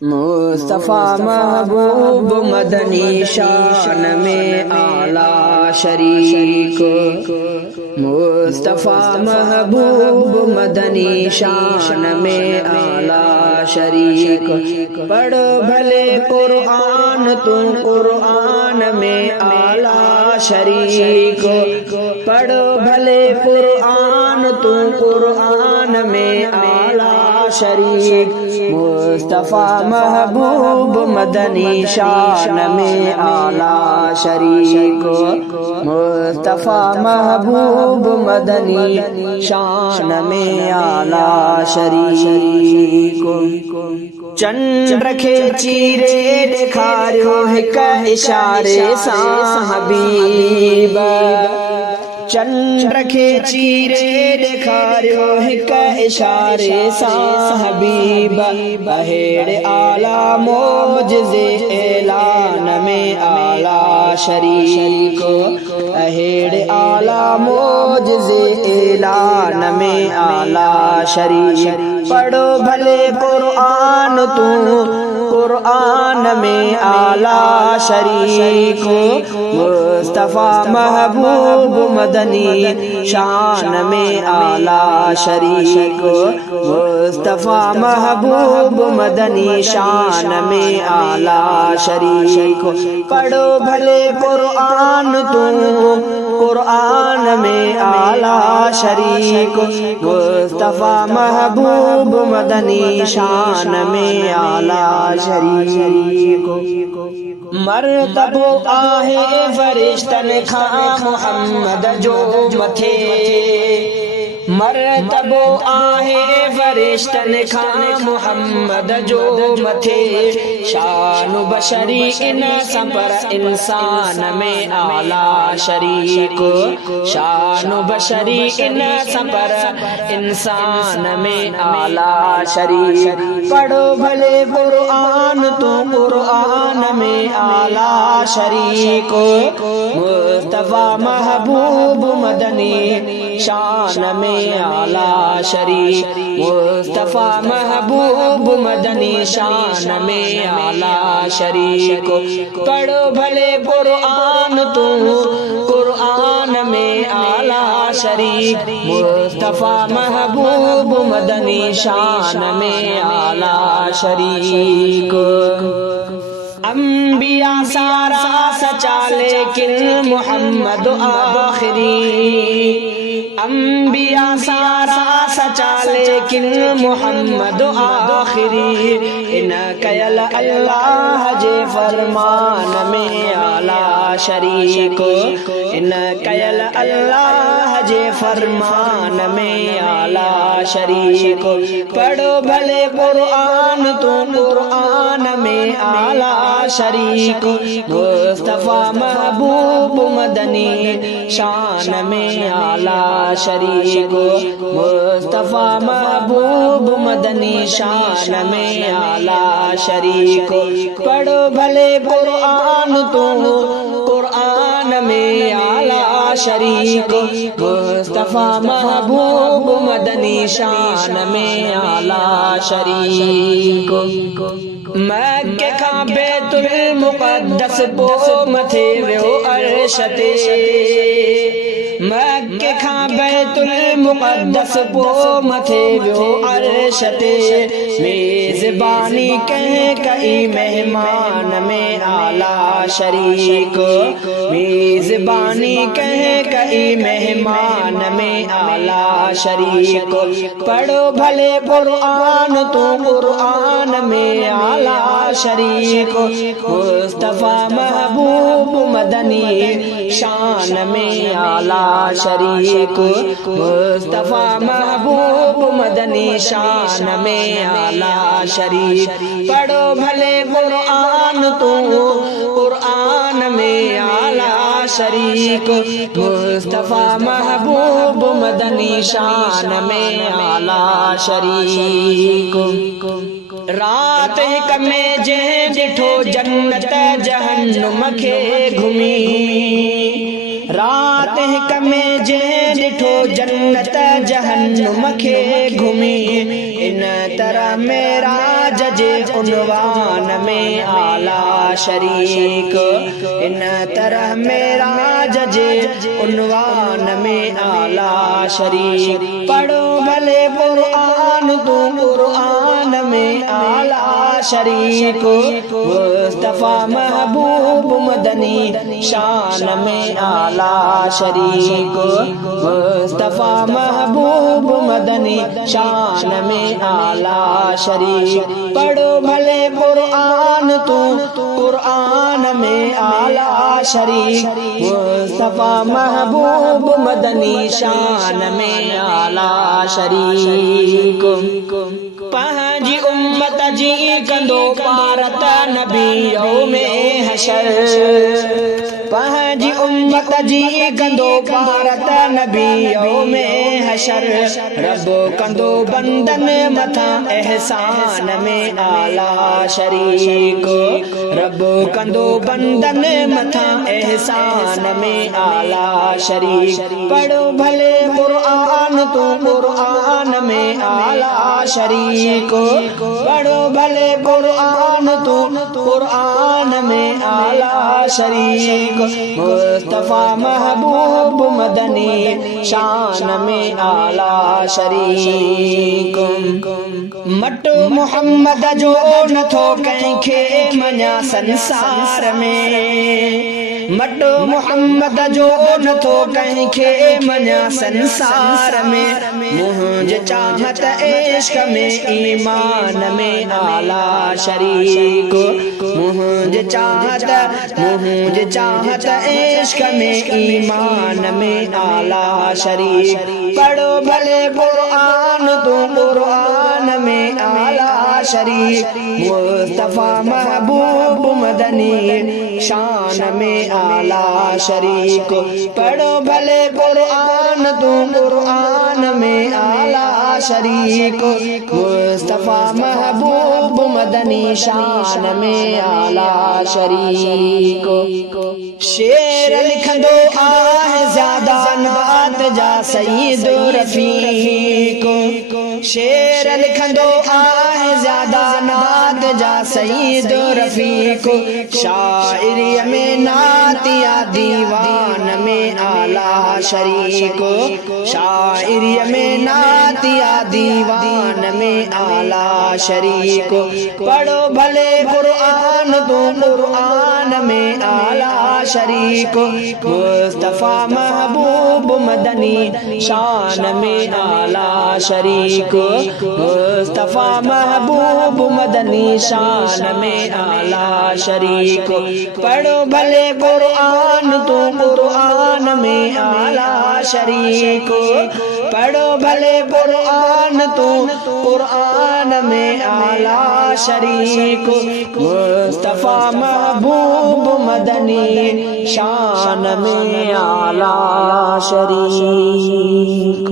मुस्तफा महबूब मदनी शान में आला शरीक। मुस्तफा महबूब मदनी शान में आला शरीक। पढ़ भले कुरान तू कुरान में आला शरीक। पढ़ भले कुरान तू कुरान में आला शरीक। मुस्तफा महबूब मदनी शान में आला शरीक। मुस्तफा महबूब मदनी शान में आला शरीक। चंद्र खे चीरे दिखारियो हिक इशारे सां हबीब। चंद्र खे चीरे दिखारियो हिक इशारे सां हबीब। अहेड़े आला मोजज़े ऐलान में आला शरीक। अहेड़े आला मोजज़े ऐलान में आला शरीक। पढ़ो भले कुरान तू कुरान में आला शरीक। मुस्तफा महबूब मदनी शान में आला शरीक। मुस्तफा महबूब मदनी शान में आला शरीक। पढ़ो भले कुरान तू कुरान में आला शरीक। मुस्तफा महबूब मदनी शान में आला शरीक। मर्तबो आहे फरिश्तन खां मुहम्मद जो मथे। मर्तबो आहे फरिश्तन खां मुहम्मद जो मथे। शान बशरी इन सपर इंसान में आला शरीक। शान बशरी इन सपर इंसान में आला शरीक। पढ़ो भले कुरान तू कुरान में आला शरीक। मुस्तफा महबूब मदनी शान में आला शरीक। मुस्तफा महबूब मदनी शान में आला शरीक। पढ़ो भले कुरान तू कुरान में आला शरीक। मुस्तफा महबूब मदनी शान में आला शरीक। अंबिया सारा सचा लेकिन मुहम्मद आखिरी। अंबिया सारा सचा लेकिन मुहम्मद आखिरी। इन कयल अल्लाह जे फरमान में आला शरीक। इन कयल अल्लाह जे फरमान में आला शरीक। पढ़ो भले कुरान तू कुरान में आला शरीक। मुस्तफा महबूब मदनी शान में आला शरीक। मुस्तफा महबूब मदनी शान में आला शरीक। पढ़ो भले कुरान तू कुरान में आला शरीक। मुस्तफा महबूब मदनी शान में आला शरीक। मक्के खां बैतुल मुक़द्दस पो मथे वियो अर्श ते। मक्के खां बैतुल मुक़द्दस पो मथे वियो अर्श ते। मेज़बानी कंहिं कई मेहमान में आला शरीक। मेज़बानी कंहिं कई मेहमान में आला शरीक। पढ़ो भले कुरान तू कुरान में आला शरीक। मुस्तफा महबूब मदनी शान में आला शरीक। मुस्तफा महबूब मदनी शान में आला शरीक। पढ़ो भले कुरान तू कुरान में आला शरीक। मुस्तफा महबूब मदनी शान में आला शरीक। रात हिक में जंहिं ॾिठो जन्नत जहन्नुम खे घुमी। रात हिक में जंहिं ॾिठो जन्नत जहन्नुम खे घुमी इन तरह मेराज जे उनवान में आला शरीक इन तरह मेराज जे उनवान में आला शरीक पढ़ो भले कुरान तू कुरान में आला शरीक मुस्तफा महबूब मदनी शान में आला शरीक मुस्तफा महबूब मदनी शान में आला शरीक पढ़ो भले कुरान तू कुरान में आला शरीक मुस्तफा महबूब मदनी शान में आला शरीक पंहिंजी उम्मत जी कंदो पारत नबी में हशर पंहिंजी उम्मत जी कंदो पारत नबी में हशर रब कंदो बंदन मथा एहसान में आला शरीक रब कंदो बंदन मथा एहसान में आला शरीक पढ़ो भले कुरान तू कुरान में आला शरीक पढ़ो भले कुरान तू कुरान में आला शरीक मुस्तफा महबूब मदनी शान में आला शरीक मटो मोहम्मद जो नथो कंहिंखे मञा संसार में मटो मोहम्मद जो नथो कंहिंखे मञा संसार में मुंहिंजे चाहत इश्क में ईमान में आला शरीक मुंहिंजे चाहत इश्क में ईमान में आला शरीक पढ़ो भले कुरान तू कुरान में आला शरीक मुस्तफा महबूब मदनी शान में आला शरीक पढ़ो भले कुरान तू कुरान में आला शरीक मुस्तफा महबूब मदनी शान में आला शरीक शेर लिखंदो आहे ज़्यादा नात जा सईद रफीक शेर लिखंदो आहे ज़्यादा नात जा सईद रफीक शायरी में नातिया दीवान में आला शरीक शायरी में नातिया दीवान में आला शरीक पढ़ो भले कुरान तू कुरान में आला शरीक मुस्तफा महबूब मदनी शान में आला शरीक मुस्तफा महबूब मदनी शान में आला शरीक पढ़ो भले कुरान तू कुरान में आला शरीक पढ़ो भले कुरान तू कुरान में आला शरीक मुस्तफा महबूब मदनी शान में आला शरीक।